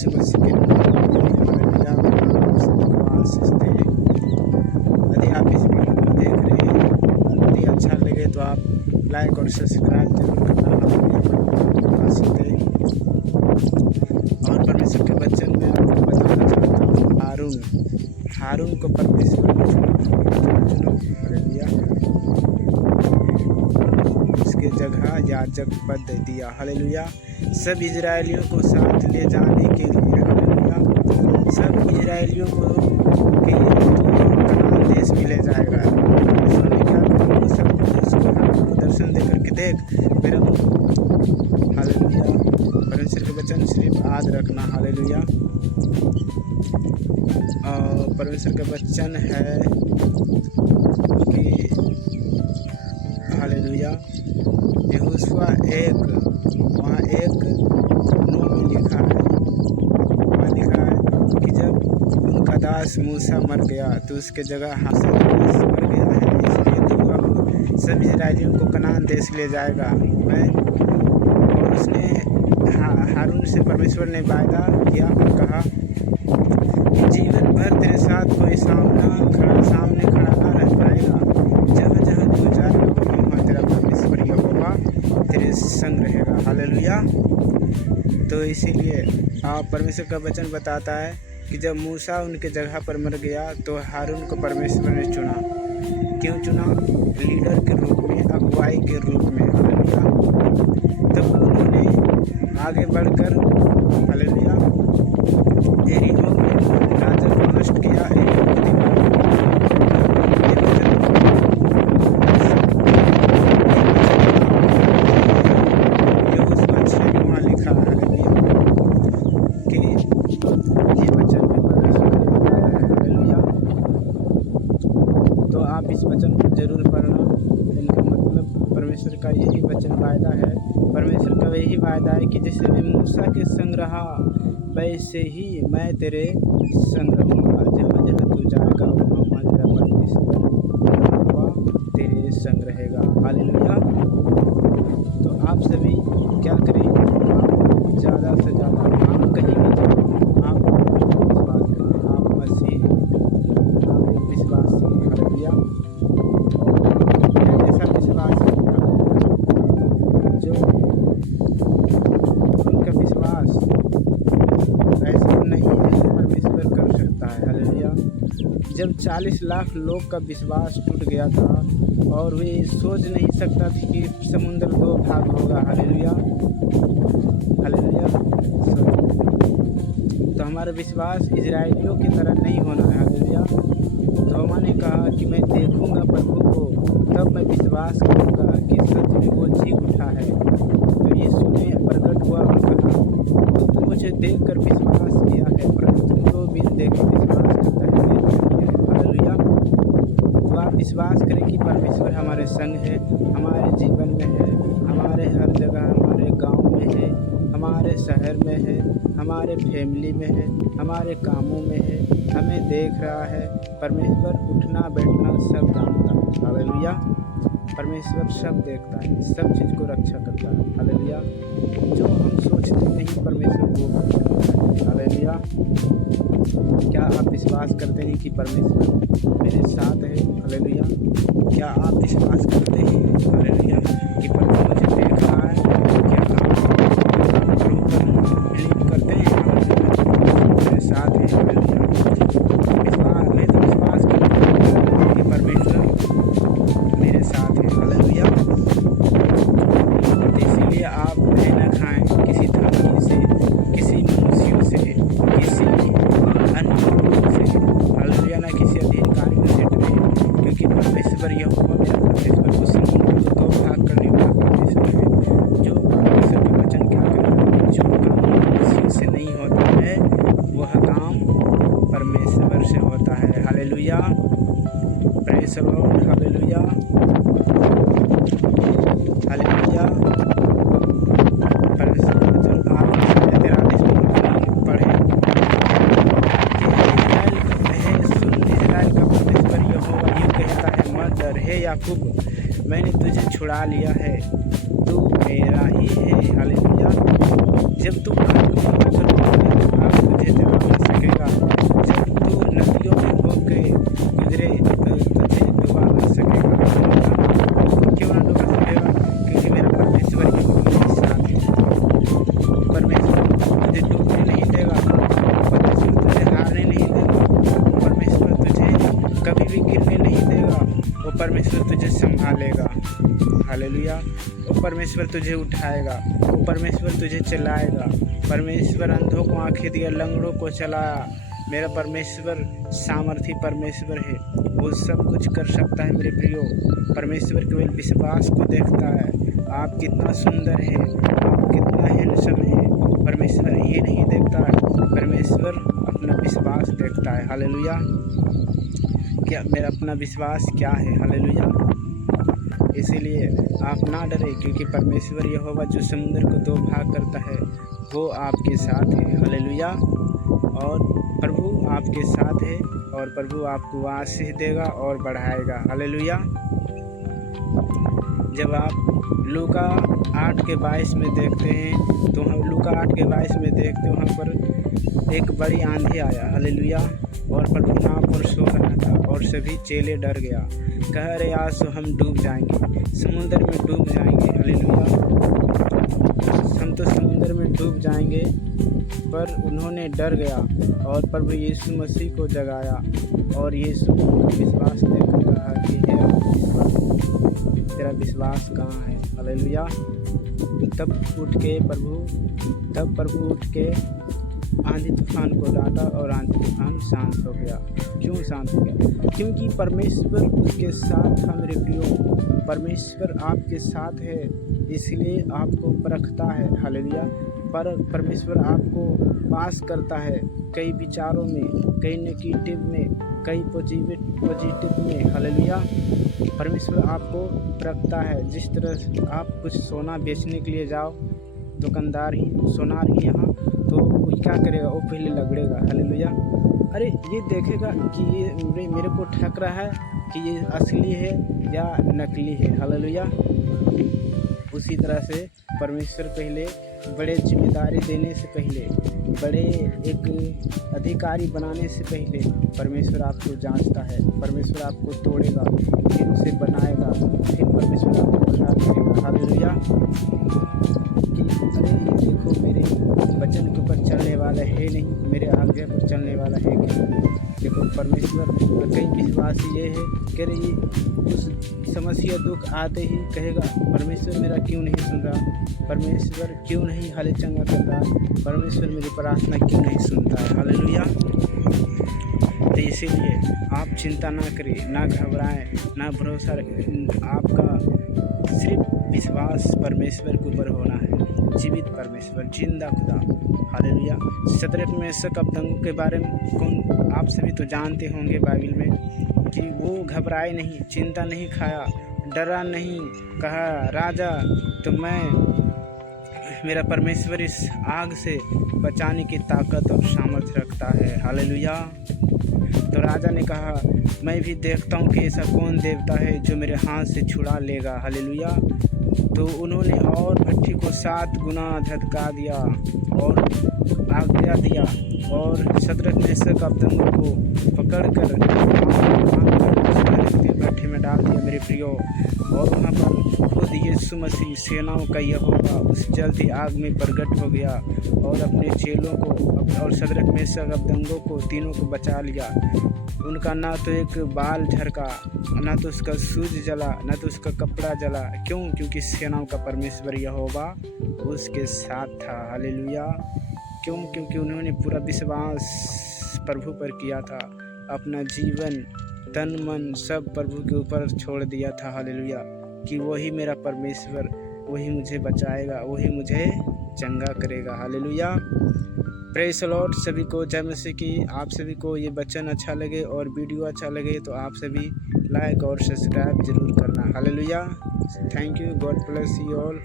यीशु मसीह के हालेलुया आशीष दे। यदि आप इस वीडियो को देख रहे हैं, यदि अच्छा लगे तो आप लाइक और सब्सक्राइब जरूर करना। हालेलुया आशीष दे। और परमेश्वर के वचन में आपको बताना चाहता हूँ, हारून को परमेश्वर ने चुना। हालेलुया उसके जगह याजक पद दे दिया। हालेलुया सब इजरायलियों को साथ ले जाने के लिए, हालेलुया सब इजरायलियों को के कनान देश में ले जाएगा। परमेश्वर ने क्या कहा, वो सब उसको दर्शन दे करके देख मेरा। हालेलुया परमेश्वर के वचन सिर्फ याद रखना। हालेलुया परमेश्वर का वचन है कि हालेलुया यहोशुआ 1 वहाँ 1:9 में लिखा है, वहाँ लिखा है कि जब उनका दास मूसा मर गया तो उसके जगह हासन मर गया है, इसलिए तो अब सब इजरायलियों को कनान देश ले जाएगा। मैं उसने हारून से परमेश्वर ने वायदा किया और कहा जीवन भर तेरे साथ कोई सामने खड़ा ना रह पाएगा। जहाँ जहाँ तू जाएगा वहाँ तेरा परमेश्वर यहोवा तेरे संग रहेगा। हालेलुया तो इसीलिए परमेश्वर का वचन बताता है कि जब मूसा उनके जगह पर मर गया तो हारून को परमेश्वर ने चुना। क्यों चुना? लीडर के रूप में, अगुवाई के रूप में। हालेलुया तब उन्होंने आगे बढ़कर हालेलुया यरीहो में राजा को नष्ट किया। यरीहो की यहोशुआ 6 में वहाँ लिखा है कि ये वचन भी परमेश्वर ने बताया है। हालेलुया तो आप इस वचन को जरूर पढ़ना। इनका मतलब परमेश्वर का यही वचन वायदा है। परमेश्वर का यही वायदा है कि जैसे मैं मूसा के संग रहा वैसे ही मैं तेरे संग रहूँगा। जहाँ जहाँ तू जाएगा वहाँ तेरा परमेश्वर तेरे संग रहेगा। हालेलुया तो आप सभी क्या करें, आप ज़्यादा से ज़्यादा आप कहीं भी जाओ, आप विश्वास करें, आप मसीह, आप एक विश्वासी। हालेलुया ऐसा विश्वास जो उनका विश्वास ऐसा नहीं है परमेश्वर कर सकता है। हालेलुया जब 40 लाख लोग का विश्वास टूट गया था और वे सोच नहीं सकता था कि समुद्र 2 भाग होगा। हालेलुया हालेलुया तो हमारा विश्वास इजरायलियों की तरह नहीं होना है। हालेलुया थोमा ने कहा कि मैं देखूंगा प्रभु को तब मैं विश्वास करूंगा कि सच में वो जी उठा है। तो यीशु ने प्रकट हुआ और कहा तो मुझे देखकर विश्वास किया है, परंतु जो बिन देखे विश्वास करता है। हालेलुया तो आप विश्वास करें कि परमेश्वर हमारे संग है, हमारे जीवन में है, हमारे हर जगह, हमारे गांव में है, हमारे शहर में है, हमारे फैमिली में है, हमारे कामों में है, हमें देख रहा है। परमेश्वर उठना बैठना सब जानता है। हालेलुया परमेश्वर सब देखता है, सब चीज़ को रक्षा करता है। हालेलुया जो हम सोचते नहीं परमेश्वर वो करता है। हालेलुया क्या आप विश्वास करते हैं कि परमेश्वर मेरे साथ है? हालेलुया क्या आप विश्वास करते हैं हालेलुया कि प्रभु मुझे देख रहा है? क्या आप प्रभु पर बिलीव करते हैं? मेरे साथ है। हालेलुया मैं तो विश्वास करता हूँ कि परमेश्वर मेरे साथ है। हालेलुया इसीलिए आप भय न खाएं किसी धमकी से, किसी मनुष्यों से, किसी अन्य लोगों से। हालेलुया ना किसी अधिकारी से डरे, क्योंकि परमेश्वर यहोवा मेरा परमेश्वर वो समुद्र को 2 भाग करने वाला परमेश्वर है। जो परमेश्वर का वचन क्या करता है, जो काम मनुष्य से नहीं होता है वह काम परमेश्वर से होता है। Hallelujah praise the Lord. Hallelujah hallelujah परमेश्वर का वचन आप 43 में पढ़ें। इज़राइल का परमेश्वर यहोवा यूँ कहता है, मत डर हे याकूब, मैंने तुझे छुड़ा लिया है, तू मेरा ही है। हालेलुया जब तुम आग में परमेश्वर तुझे संभालेगा। हालेलुया। वो परमेश्वर तुझे उठाएगा, वो परमेश्वर तुझे चलाएगा। परमेश्वर अंधों को आंखें दिया, लंगड़ों को चलाया। मेरा परमेश्वर सामर्थी परमेश्वर है, वो सब कुछ कर सकता है मेरे प्रियो। परमेश्वर केवल विश्वास को देखता है। आप कितना सुंदर है, आप कितना हैंडसम है, परमेश्वर ये नहीं देखता है। परमेश्वर अपना विश्वास देखता है। हालेलुया। क्या मेरा अपना विश्वास क्या है? हालेलुया। इसीलिए आप ना डरे, क्योंकि परमेश्वर यहोवा जो समुद्र को दो भाग करता है वो आपके साथ है। हालेलुया। और प्रभु आपके साथ है, और प्रभु आपको आशीष देगा और बढ़ाएगा। हालेलुया। जब आप लूका 8:22 में देखते हैं तो हम लूका 8:22 में देखते हैं, वहाँ पर एक बड़ी आंधी आया। हालेलुया। और प्रभु नाव पर सो रहा था और सभी चेले डर गया, कह रहे आज तो हम डूब जाएंगे, समुद्र में डूब जाएंगे। हालेलुया। हम तो समुद्र में डूब जाएंगे, पर उन्होंने डर गया और प्रभु यीशु मसीह को जगाया और यीशु विश्वास देकर कहा कि तेरा विश्वास कहाँ है? हालेलुया। तब प्रभु उठ के आंधी तूफान को डांटा और आंधी तूफान शांत हो गया। क्यों शांत हो गया? क्योंकि परमेश्वर उसके साथ था मेरे प्रियो। परमेश्वर आपके साथ है, इसलिए आपको परखता है। हालेलुया। पर परमेश्वर आपको पास करता है, कई विचारों में, कई नेगेटिव में, कई पॉजिटिव में। हालेलुया। परमेश्वर आपको परखता है। जिस तरह आप कुछ सोना बेचने के लिए जाओ, दुकानदार ही सोनार ही यहाँ, तो वो क्या करेगा? वो पहले लगड़ेगा। हालेलुया। अरे ये देखेगा कि ये मेरे को ठग रहा है कि ये असली है या नकली है। हालेलुया। उसी तरह से परमेश्वर पहले बड़े जिम्मेदारी देने से पहले, बड़े एक अधिकारी बनाने से पहले परमेश्वर आपको जांचता है। परमेश्वर आपको तोड़ेगा, फिर उसे बनाएगा, फिर परमेश्वर आपको खड़ा करेगा। हालेलुया। कि अरे ये देखो मेरे वचन के ऊपर चलने वाला है नहीं, मेरे आज्ञा पर चलने वाला है क्या? देखो परमेश्वर कई विश्वासी ये है कह रहे ये उस समस्या दुख आते ही कहेगा परमेश्वर मेरा क्यों नहीं सुन रहा, परमेश्वर क्यों नहीं हाले चंगा कर रहा, परमेश्वर मेरी प्रार्थना क्यों नहीं सुनता है। हालेलुया। तो इसीलिए आप चिंता ना करें, ना घबराएं, ना भरोसा, आपका सिर्फ विश्वास परमेश्वर के ऊपर होना है। जीवित परमेश्वर, जिंदा खुदा। हालेलुया। शद्रक मेशक अबदनगो के बारे में कौन आप सभी तो जानते होंगे बाइबल में, कि वो घबराए नहीं, चिंता नहीं खाया, डरा नहीं, कहा राजा तो मेरा परमेश्वर इस आग से बचाने की ताकत और सामर्थ्य रखता है। हालेलुया। तो राजा ने कहा मैं भी देखता हूँ कि ऐसा कौन देवता है जो मेरे हाथ से छुड़ा लेगा। हालेलुया। तो उन्होंने और भट्ठी को 7 गुना धधका दिया और आज्ञा दिया और शद्रक मेशक अबदनगो को पकड़कर भट्ठी में डाल दिया मेरे प्रियो। और वहाँ पर खुद यीशु मसीह सेनाओं का यहोवा उस जलती आग में प्रकट हो गया और अपने चेलों को और शद्रक मेशक अबदनगो को तीनों को बचा लिया। उनका ना तो एक बाल झरका, ना तो उसका सूज जला, ना तो उसका कपड़ा जला। क्यों? क्योंकि सेनाओं का परमेश्वर यहोवा उसके साथ था। हालेलुया। क्यों? क्योंकि उन्होंने पूरा विश्वास प्रभु पर किया था, अपना जीवन तन मन सब प्रभु के ऊपर छोड़ दिया था। हालेलुया। कि वही मेरा परमेश्वर, वही मुझे बचाएगा, वही मुझे चंगा करेगा। हालेलुया। Praise the Lord. सभी को जय मसीह की। आप सभी को ये वचन अच्छा लगे और वीडियो अच्छा लगे तो आप सभी लाइक और सब्सक्राइब जरूर करना। Hallelujah. Thank you. God bless you all.